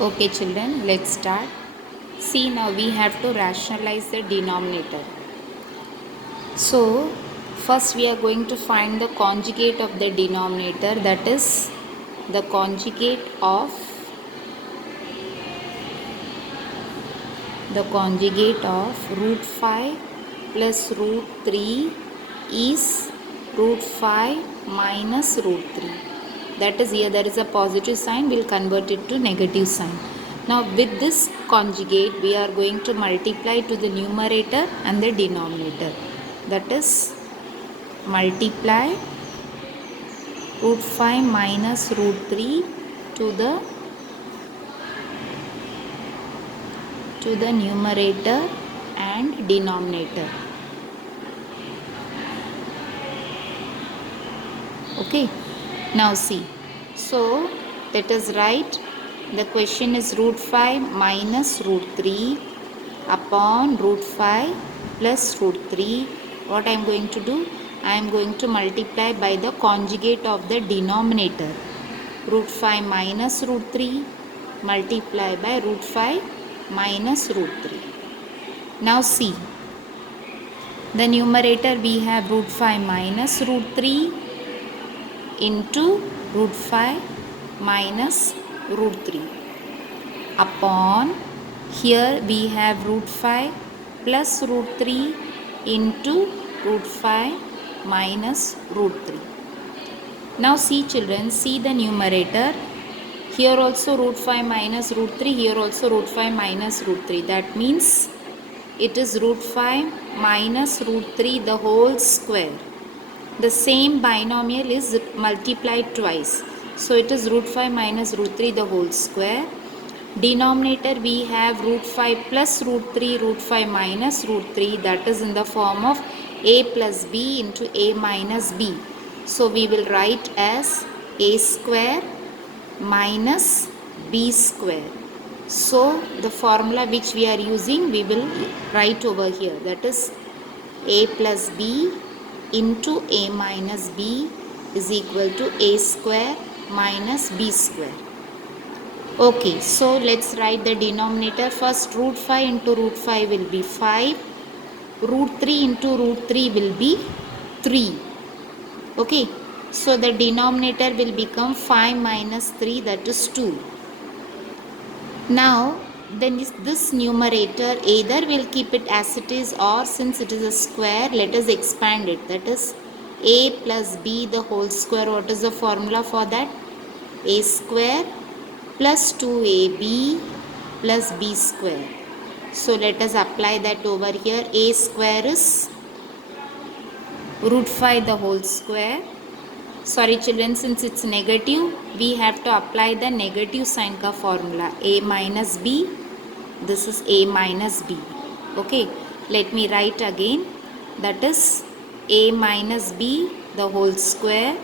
Okay children, let's start. See, now we have to rationalize the denominator. So first we are going to find the conjugate of the denominator, that is the conjugate of root 5 plus root 3 is root 5 minus root 3. That is, here there is a positive sign, we'll convert it to negative sign. Now with this conjugate we are going to multiply to the numerator and the denominator. That is, multiply root 5 minus root 3 to the numerator and denominator. Okay, now see, so let us write, the question is root 5 minus root 3 upon root 5 plus root 3. What I am going to do? I am going to multiply by the conjugate of the denominator. Root 5 minus root 3 multiply by root 5 minus root 3. Now see, the numerator we have root 5 minus root 3 into root 5 minus root 3 upon, here we have root 5 plus root 3 into root 5 minus root 3. Now see children, see the numerator. Here also root 5 minus root 3, here also root 5 minus root 3. That means it is root 5 minus root 3 the whole square. The same binomial is multiplied twice. So it is root 5 minus root 3 the whole square. Denominator we have root 5 plus root 3, root 5 minus root 3, that is in the form of a plus b into a minus b. So we will write as a square minus b square. So the formula which we are using we will write over here, that is a plus b into a minus b is equal to a square minus b square. Okay, so let's write the denominator. First root 5 into root 5 will be 5. Root 3 into root 3 will be 3. Okay, so the denominator will become 5 minus 3, that is 2. Now then this numerator, either we'll keep it as it is, or since it is a square, let us expand it. That is a plus b the whole square. What is the formula for that? A square plus 2ab plus b square. So let us apply that over here. A square is root 5 the whole square. Sorry children, since it's negative, we have to apply the negative sign ka formula. A minus b, this is a minus b. Okay, let me write again. That is a minus b the whole square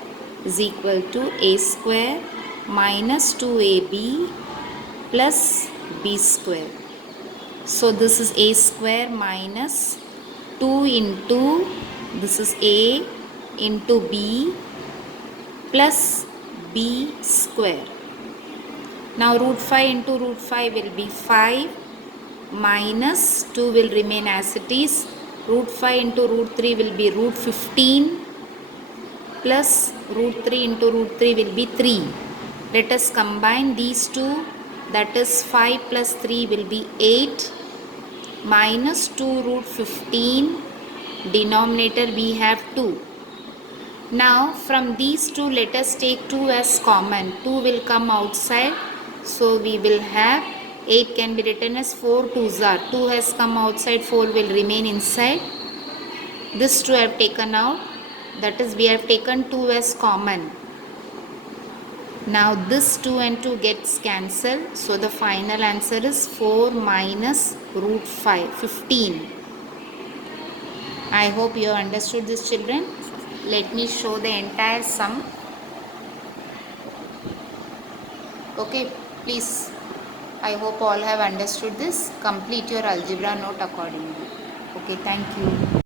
is equal to a square minus 2ab plus b square. So this is a square minus 2 into, this is a into b plus b square. Now root 5 into root 5 will be 5 minus 2 will remain as it is. Root 5 into root 3 will be root 15 plus root 3 into root 3 will be 3. Let us combine these two, that is 5 plus 3 will be 8 minus 2 root 15, denominator we have 2. Now from these two let us take 2 as common. 2 will come outside, so we will have 8 can be written as 4 2s are. 2 has come outside, 4 will remain inside. This 2 I have taken out, that is we have taken 2 as common. Now this 2 and 2 gets cancelled, so the final answer is 4 minus root 15. I hope you have understood this children. Let me show the entire sum. Okay, please, I hope all have understood this. Complete your algebra note accordingly. Okay, thank you.